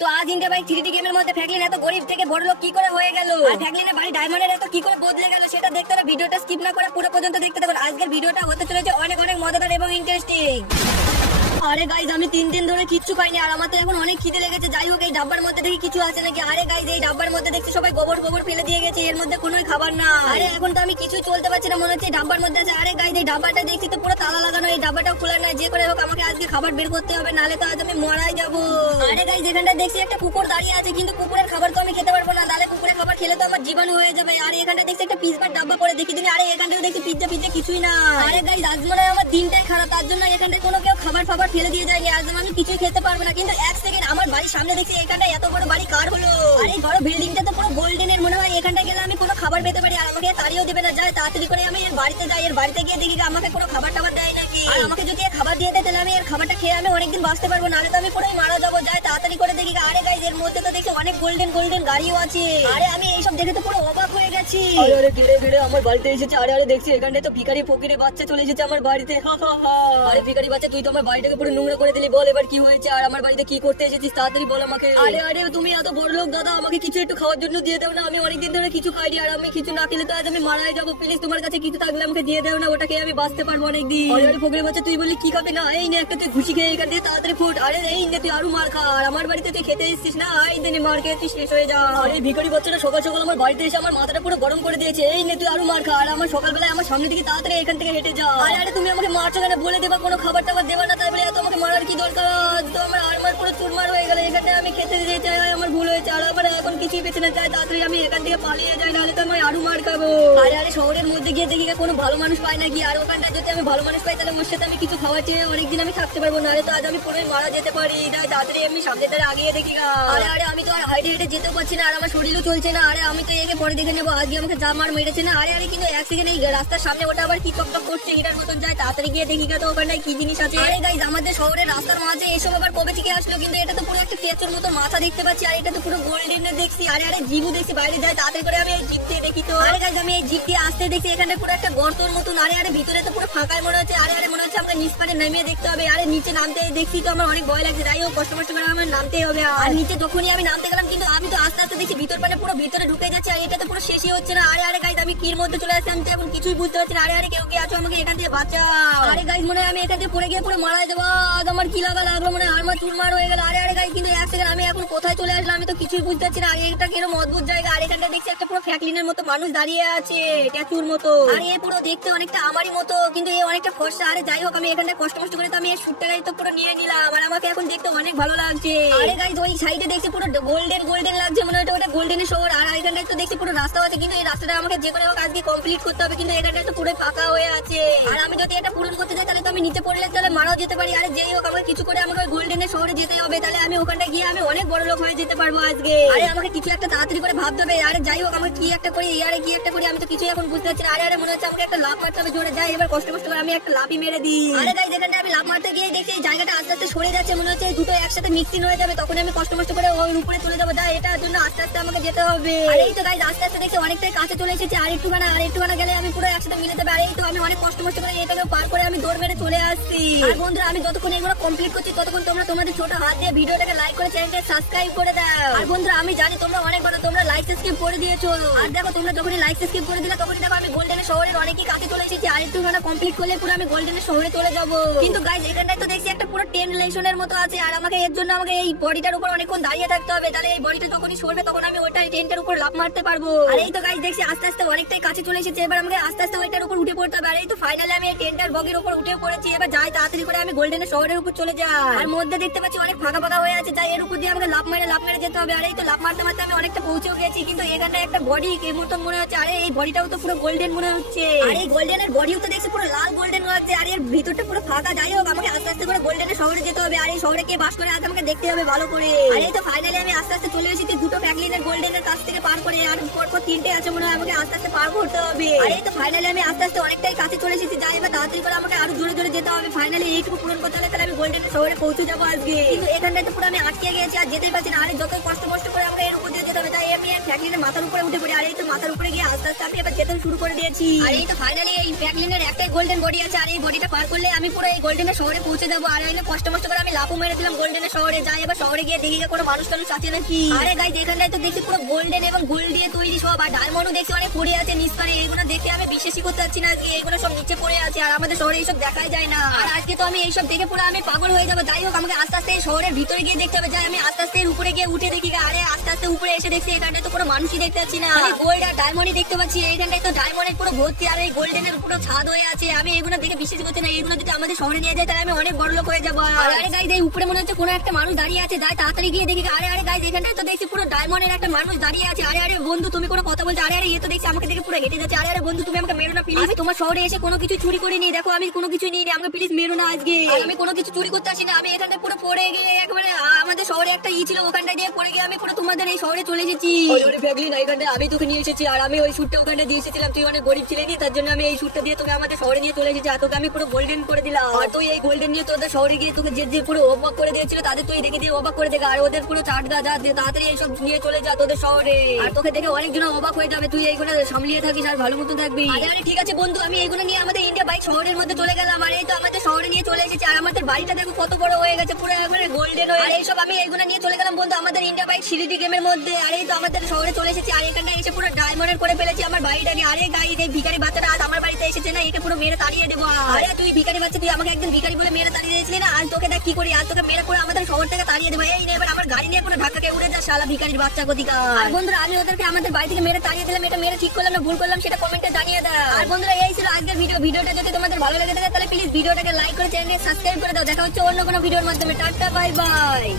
তো আজ India bike three গেমের মধ্যে ফ্যাকলিন এত গরিব থেকে বড় লোক কি করে হয়ে গেল? আর ফ্যাকলিনের বাড়ি ডায়মন্ডের এত কি করে বদলে গেল সেটা দেখতে হবে ভিডিওটা স্কিপ না করে পুরো পর্যন্ত দেখতে থাকুন। আজকের ভিডিওটা হতে চলেছে অনেক অনেক মজাদার এবং ইন্টারেস্টিং আরে গাইজ আমি তিন দিন ধরে কিচ্ছু খাইনি আর আমার তো এখন অনেক খিদে লেগেছে। যাই হোক, এই ডাব্বার মধ্যে দেখি কিছু আছে নাকি? আরে গাইজ এই ডাব্বার মধ্যে দেখছি সবাই গোবর গোবর ফেলে দিয়ে গেছে, এর মধ্যে কোনো খাবার না আরে এখন তো আমি কিছু চলতে পারছি না, মনে হচ্ছে ডাব্বার মধ্যে আছে। আরে গাইজ এই ডাব্বাটা দেখছি তো পুরো তালা লাগানো, এই ডাব্বাটাও খোলা নাই, যে করে হোক আমাকে আজকে খাবার বের করতে হবে নালে তো আজ আমি মরাই যাব। আরে গাইজ এখানটা দেখছি একটা কুকুর দাঁড়িয়ে আছে, কিন্তু কুকুরের খাবার তো আমি খেতে পারব না তাহলে কুকুরের খাবার খেলে তো আমার জীবাণু হয়ে যাবে। আর এখানটা দেখছি একটা পিৎজার ডাব্বা পরে দেখি তুমি, আরে এখানটাও দেখছি পিজ্জা পিজ্জা কিছুই না আরে গাইজ আজ মনে হয় আমার দিনটাই খারাপ, তার জন্য এখানটায় কোনো কেউ খাবার ফাবার ফেলে দিয়ে যায়নি আজ আমি কিছুই খেতে পারব না। কিন্তু এক সেকেন্ড আমার বাড়ির সামনে দেখছি এখানটা এত বড় বাড়ি, কার হলো? আর এই বড় বিল্ডিংটা তো পুরো গোল্ডেন এর মনে হয়। এখানটা গেলে আমি কোনো খাবার পেতে পারি। আর আমাকে তাড়িয়েও দেবে না। যায় তাড়াতাড়ি করে আমি এর বাড়িতে যাই। এর বাড়িতে গিয়ে দেখি আমাকে কোনো খাবার টাবার দেয় নাকি। আর আমাকে যদি খাবার দিয়ে দেয়, তাহলে আমি এর খাবারটা খেয়ে আমি অনেকদিন বাঁচতে পারব। নাহলে তো আমি পুরোই মারা যাব। যাই তাড়াতাড়ি করে দেখি আরে গাইজ এর মধ্যে তো দেখি অনেক গোল্ডেন গোল্ডেন গাড়িও আছে। আরে আমি দেখে তো পুরো অবাক হয়ে গেছি। আরে আরে গিরে আমার বাড়িতে এসেছে। আরে আরে দেখছি এখানটায় তো ভিখারি ফকিরে বাচ্চা চলে এসেছে আমার বাড়িতে। হা হা হা। আরে ভিখারি বাচ্চা তুই তো আমার বাড়িটাকে পুরো নোংরা করে দিলি। বল এবার কি হয়েছে আর আমার বাড়িতে কি করতে এসেছিস তাড়াতাড়ি বল আমাকে। আরে আরে তুমি এত বড় লোক দাদা আমাকে কিছু একটু খাওয়ার জন্য দিয়ে দাও না। আমি অনেকদিন ধরে কিছু খাইনি আর আমি কিছু না খেলে তো আজ আমি মারাই যাব। প্লিজ তোমার কাছে কিছু থাকলে আমাকে দিয়ে দাও না ওটাকে আমি বাঁচতে পারব অনেকদিন। আরে আরে বাচ্চা তুই বললি কি খাবি? না এই নে একটা তুই ঘুষি খেয়ে এখান থেকে তাড়াতাড়ি ফুট। আরে এই নে তুই আরও মার খা। আর আমার বাড়িতে তুই খেতে এসেছিস না এই দিনে মার খেয়ে তুই শেষ হয়ে যা। আরে এই ভিখারি বাচ্চাটা সকাল সকাল আমার বাড়িতে এসে আমার মাথাটা পুরো গরম করে দিয়েছে। এই নে, তুই আরও মার খা। আর আমার সকালবেলায় আমার সামনে থেকে তাড়াতাড়ি এখান থেকে হেঁটে যা। আরে আরে, তুমি আমাকে মারছো কেন? বলে দেবা, কোনো খাবার টাবার দেবা না, তাই বলে এত আমাকে মারার কি দরকার? তো আমার আরমার পুরো চুরমার হয়ে গেল। এখানে আমি খেতে দিতে চাই, আমার ভুল হয়েছে। আর আমার কিছুই বেঁচে না তাড়াতাড়ি আমি এখান থেকে পালিয়ে যাই, নাহলে তো আমি আরও মার খাব। আরে আরে, শহরের মধ্যে গিয়ে দেখি কোনো ভালো মানুষ পাই নাকি? আর ওখানটা যদি আমি ভালো মানুষ পাই, তাহলে ওর সাথে আমি কিছু খাওয়া চেয়ে অনেকদিন আমি থাকতে পারব, নাহলে তো আজ আমি পুরোই মারা যেতে পারি। তাই তাড়াতাড়ি আমি সামনে তারা আগিয়ে দেখি আরে আরে, আমি তো আর হাইটে হেঁটে যেতেও পারছি না, আর আমার শরীরও চলছে না। আরে, আমি তো একে পরে দেখে নেব, আজকে আমাকে যা মার মেরেছে না। আরে আরে, কিন্তু এক এই রাস্তার সামনে ওটা আবার কি টক টক করছে, এটার মতন যায়, তাড়াতাড়ি গিয়ে দেখি তো ওখানটায় কি জিনিস আছে। আরে গাইজ আমাদের শহরের রাস্তার মাঝে এসব আবার কবে থেকে আসলো? কিন্তু এটা তো পুরো একটা কেচুর মতো মাথা দেখতে পাচ্ছি, আর এটা তো পুরো গোল্ডেন দেখছি। আরে আরে জিবু দেখছি বাইরে যায় তাড়াতাড়ি করে আমি এই জিপ দিয়ে দেখি তো। আরে গাইজ আমি এই জিপ দিয়ে আসতে দেখছি এখানে পুরো একটা গর্তর মতন আরে আরে ভিতরে তো পুরো ফাঁকাই মনে হচ্ছে আরে আরে মনে হচ্ছে আমাকে নিচ পারে নামিয়ে দেখতে হবে আরে নিচে নামতে দেখছি তো আমার অনেক ভয় লাগছে যাই হোক কষ্ট কষ্ট করে আমার নামতেই হবে আর। নিচে যখনই আমি নামতে গেলাম কিন্তু আমি তো আস্তে আস্তে দেখছি ভিতর পানে পুরো ভিতরে ঢুকে যাচ্ছে আর এটা তো পুরো শেষই হচ্ছে না। আরে আরে গাইজ আমি কির মধ্যে চলে আসছি আমি তো এখন কিছুই বুঝতে পারছি না। আরে আরে কেউ কি আছো আমাকে এখান থেকে বাঁচাও। আরে গাইজ মনে হয় আমি এখান থেকে পড়ে গিয়ে পুরো মারা যাব। আমার কি লাগা লাগল মনে হয় আমার চুরমার হয়ে গেল। আরে আরে কিন্তু এক সেকেন্ড আমি এখন কোথায় চলে আসলাম? আমি তো কিছুই বুঝতে পারছি না। আরে এটা কিরম অদ্ভুত জায়গা, আর এখানটা দেখছি একটা পুরো ফ্যাকলিনের মতো মানুষ দাঁড়িয়ে আছে ট্যাচুর মতো। আর এ পুরো দেখতে অনেকটা আমারই মতো, কিন্তু এ অনেকটা ফর্সা। আরে যাই হোক, আমি এখানটা কষ্ট কষ্ট করে তো আমি এই গাড়ি তো পুরো নিয়ে নিলাম, আর আমাকে এখন দেখতে অনেক ভালো লাগছে। আরে গাইজ ওই সাইডে দেখছি পুরো গোল্ডেন গোল্ডেন লাগছে, মনে হয় ওটা গোল্ডেন শহর। আর এখানটা তো দেখছি পুরো রাস্তা আছে, কিন্তু এই রাস্তাটা আমাকে যে কোনো আজকে কমপ্লিট করতে হবে, কিন্তু এখানটা তো পুরো ফাঁকা হয়ে আছে। আর আমি যদি এটা পূরণ আমি নিচে পড়লে তাহলে মারাও যেতে পারি। আরে যেই হোক, আমাকে কিছু করে আমাকে গোল্ডেনের শহরে যেতে হবে। তাহলে আমি ওখানটা গিয়ে আমি অনেক বড় লোক হয়ে যেতে পারব আজকে। আরে আমাকে কিছু একটা তাড়াতাড়ি করে ভাবতে হবে। আরে যাই হোক, আমাকে কি একটা করি আরে কি একটা করি, আমি তো কিছুই এখন বুঝতে পারছি আরে আরে মনে হচ্ছে আমাকে একটা লাভ মারতে হবে জোরে। যাই, এবার কষ্ট কষ্ট করে আমি একটা লাভই মেরে দিই। আরে গাই যেখানটা আমি লাভ মারতে গিয়ে দেখি এই জায়গাটা আস্তে আস্তে সরে যাচ্ছে, মনে হচ্ছে দুটো একসাথে মিক্সিং হয়ে যাবে। তখন আমি কষ্ট কষ্ট করে ওই উপরে চলে যাব। যাই, এটার জন্য আস্তে আস্তে আমাকে যেতে হবে। আর এই তো গাইজ আস্তে আস্তে দেখছি অনেকটাই কাছে চলে এসেছে। আর একটু আর একটু গেলে আমি পুরো একসাথে মিলে যাবে। আর এই তো আমি অনেক কষ্ট কষ্ট করে এটাকে পার করে আমি দৌড় মেরে চলে আসছি। আর বন্ধুরা আমি যতক্ষণ এগুলো কমপ্লিট করছি ততক্ষণ তোমরা তোমাদের ছোট হাত দিয়ে ভিডিওটাকে লাইক করে চ্যানেলটাকে সাবস্ক্রাইব করে দাও। আর বন্ধুরা আমি জানি তোমরা অনেক লাইক সাবস্ক্রাইব করে দিয়েছ। আর দেখো, তোমরা যখনই লাইক সাবস্ক্রাইব করে দিলে, তখনই দেখো আমি গোল্ডেনের শহরের অনেকই কাছে চলে এসেছি। আর একটু কমপ্লিট করলে পুরো আমি গোল্ডেনের শহরে চলে যাব। কিন্তু গাইজ এখানটায় তো দেখছি একটা পুরো টেন লেশনের মতো আছে। আর আমাকে এর জন্য আমাকে এই বডিটার উপর অনেকক্ষণ দাঁড়িয়ে থাকতে হবে। তাহলে এই বডিটা যখনই সরবে, তখন আমি ওইটাই টেন্টের উপর লাভ মারতে পারব। আর এই তো গাইজ দেখছি আস্তে আস্তে অনেকটাই কাছে চলে এসেছে। এবার আমাকে আস্তে আস্তে ওইটার উপর উঠে পড়তে হবে। আর এই তো ফাইনালি আমি এই টেন্টার বগির উপর উঠে পড়েছি। এবার যাই তাড়াতাড়ি করে আমি গোল্ডেনের শহরের উপর চলে যাই। আর মধ্যে দেখতে পাচ্ছি অনেক ফাঁকা ফাঁকা হয়ে আছে। তাই এর উপর দিয়ে আমাকে লাভ মেরে লাভ মেরে যেতে হবে। আর এই তো লাভ মারতে মারতে আমি অনেকটা পৌঁছেও গেছি। কিন্তু এখানটা একটা বডি কে মতন মনে হচ্ছে। আরে এই বডিটাও তো পুরো গোল্ডেন মনে হচ্ছে। আর এই গোল্ডেনের বডিও তো দেখছি পুরো লাল গোল্ডেন লাগছে আর এর ভিতরটা পুরো ফাঁকা। যাই হোক আমাকে আস্তে আস্তে করে গোল্ডেনের শহরে যেতে হবে। আর এই শহরে কে বাস করে আজ আমাকে দেখতে হবে ভালো করে। আর এই তো ফাইনালি আমি আস্তে আস্তে চলে এসেছি দুটো প্যাকলিনের গোল্ডেনের কাছ থেকে পার করে। আর পর পর তিনটে আছে মনে হয় আমাকে আস্তে আস্তে পার করতে হবে। আর এই তো ফাইনালি আমি আস্তে আস্তে অনেকটাই কাছে চলে এসেছি। যাই এবার তাড়াতাড়ি করে আমাকে আরও জোরে জোরে যেতে হবে। ফাইনালি এইটুকু পূরণ করতে হলে তাহলে আমি গোল্ডেনের শহরে পৌঁছে যাব আজকে। কিন্তু এখানটায় তো পুরো আমি আটকে গেছি আর যেতেই পারছি না। আরে যত কষ্ট কষ্ট করে আমাকে এর ফ্র্যাঙ্কলিনের মাথার উপরে উঠে পড়ি আর এই তো মাথার উপরে গিয়ে আস্তে আস্তে আমি এবার যেতে শুরু করে দিয়েছি। আর এই তো ফাইনালি এই ফ্র্যাঙ্কলিনের একটাই গোল্ডেন বডি আছে আর এই বডিটা পার করলে আমি পুরো এই গোল্ডেনের শহরে পৌঁছে যাব। আর এই কষ্ট মষ্ট করে আমি লাফু মেরে দিলাম গোল্ডেনের শহরে। যাই এবার শহরে গিয়ে দেখি যে কোনো মানুষ টানুষ আছে নাকি। আরে গাই এখানটায় তো দেখছি পুরো গোল্ডেন এবং গোল্ড দিয়ে তৈরি সব আর ডায়মন্ডও দেখছি অনেক পড়ে আছে নিষ্কারে এইগুলো দেখে আমি বিশ্বাসই করতে পারছি না কি এইগুলো সব নিচে পড়ে আছে আর আমাদের শহরে এইসব দেখাই যায় না। আর আজকে তো আমি এইসব দেখে পুরো আমি পাগল হয়ে যাব। যাই হোক আমাকে আস্তে আস্তে শহরের ভিতরে গিয়ে দেখতে হবে। যাই আমি আস্তে আস্তে উপরে গিয়ে উঠে দেখি। আরে আস্তে আস্তে উপরে এসে দেখছি এখানটায় তো কোনো মানুষই দেখতে পাচ্ছি না। আমি গোল্ড আর ডায়মন্ডই দেখতে পাচ্ছি। এইখানটায় তো ডায়মন্ডের পুরো ভর্তি আর এই গোল্ডেনের পুরো ছাদ হয়ে আছে। আমি এগুলো দেখে বিশ্বাস করছি না। এগুলো যদি আমাদের শহরে নিয়ে যায় তাহলে আমি অনেক বড় লোক হয়ে যাব। আর আরে গাইজ এই উপরে মনে হচ্ছে কোনো একটা মানুষ দাঁড়িয়ে আছে। যাই তাড়াতাড়ি গিয়ে দেখি। আরে আরে গাইজ এখানটায় তো দেখছি পুরো ডায়মন্ডের একটা মানুষ দাঁড়িয়ে আছে। আরে আরে বন্ধু তুমি কোনো কথা বলছো? আরে আরে এ তো দেখছি আমাকে দেখে পুরো হেঁটে যাচ্ছে। আরে আরে বন্ধু তুমি আমাকে মেরো না প্লিজ তোমার শহরে এসে কোনো কিছু চুরি করে নি দেখো আমি কোনো কিছু নিইনি। আমাকে প্লিজ মেরো না আজকে। আমি কোনো কিছু চুরি করতে আসি না আমি এখানটায় পুরো পড়ে গিয়ে একবারে আমাদের শহরে একটা ই ছিল। ওখানটা দিয়ে পড়ে গিয়ে আমি পুরো তোমাদের এই শহরে চলে এসেছি। ওরে ফ্যাগলি না এখানটা আমি তোকে নিয়ে এসেছি, আর আমি ওই শুটটা ওখানটা দিয়ে এসেছিলাম, তুই অনেক গরিব ছিলি তার জন্য আমি এই শুটটা দিয়ে তোকে আমাদের শহরে নিয়ে চলে এসেছি, আর তোকে আমি পুরো গোল্ডেন করে দিলাম। আর তুই এই গোল্ডেন নিয়ে তোদের শহরে গিয়ে তোকে যে যে পুরো অবাক করে দিয়েছিল, তাদের তুই দেখে দিয়ে অবাক করে দেখা, আর ওদের পুরো চাট গা যা তাড়াতাড়ি এইসব নিয়ে চলে যা তোদের শহরে। আর তোকে দেখে অনেকজন অবাক হয়ে যাবে, তুই এইগুলো সামলিয়ে থাকিস আর ভালো মতো থাকবি। আরে ঠিক আছে বন্ধু, আমি এইগুলো নিয়ে আমাদের ইন্ডিয়া বাইক শহরের মধ্যে চলে গেলাম, আর এই তো আমাদের শহরে নিয়ে চলে এসেছি, আর আমাদের বাড়িটা দেখো কত বড় হয়ে গেছে, পুরো একবারে গোল্ডেন হয়ে আর এইসব আমি এইগুলো নিয়ে চলে গেলাম বন্ধু, আমাদের ইন্ডিয়া বাইক সিরিডি গেমের মধ্যে, আর এই তো আমাদের শহরে চলে এসেছি, আর এখানটা এসে পুরো ডায়মন্ডের করে ফেলেছি আমার বাড়িটাকে। আরে গাই এই ভিখারি বাচ্চাটা আজ আমার বাড়িতে এসেছে না, একে পুরো মেরে তাড়িয়ে দেবো আরে তুই ভিখারি বাচ্চা, তুই আমাকে একদিন ভিখারি বলে মেরে তাড়িয়ে দিয়েছিলি না? আজ তোকে দেখ কি করি আজ তোকে মেরে করে আমাদের শহর থেকে তাড়িয়ে দেবো। এই এবার আমার গাড়ি নিয়ে পুরো ঢাকাকে উড়ে যা, শালা ভিখারির বাচ্চা কোথিকা আর বন্ধুরা, আমি ওদেরকে আমাদের বাড়ি থেকে মেরে তাড়িয়ে দিলাম, এটা মেরে ঠিক করলাম না, ভুল করলাম, সেটা কমেন্টে জানিয়ে দাও। আর বন্ধুরা, এই ছিল আজকের ভিডিও ভিডিওটা যদি তোমাদের ভালো লেগে থাকে, তাহলে প্লিজ ভিডিওটাকে লাইক করে চ্যানেলকে সাবস্ক্রাইব করে দাও। দেখা হচ্ছে অন্য কোনো ভিডিওর মাধ্যমে। Tata bye bye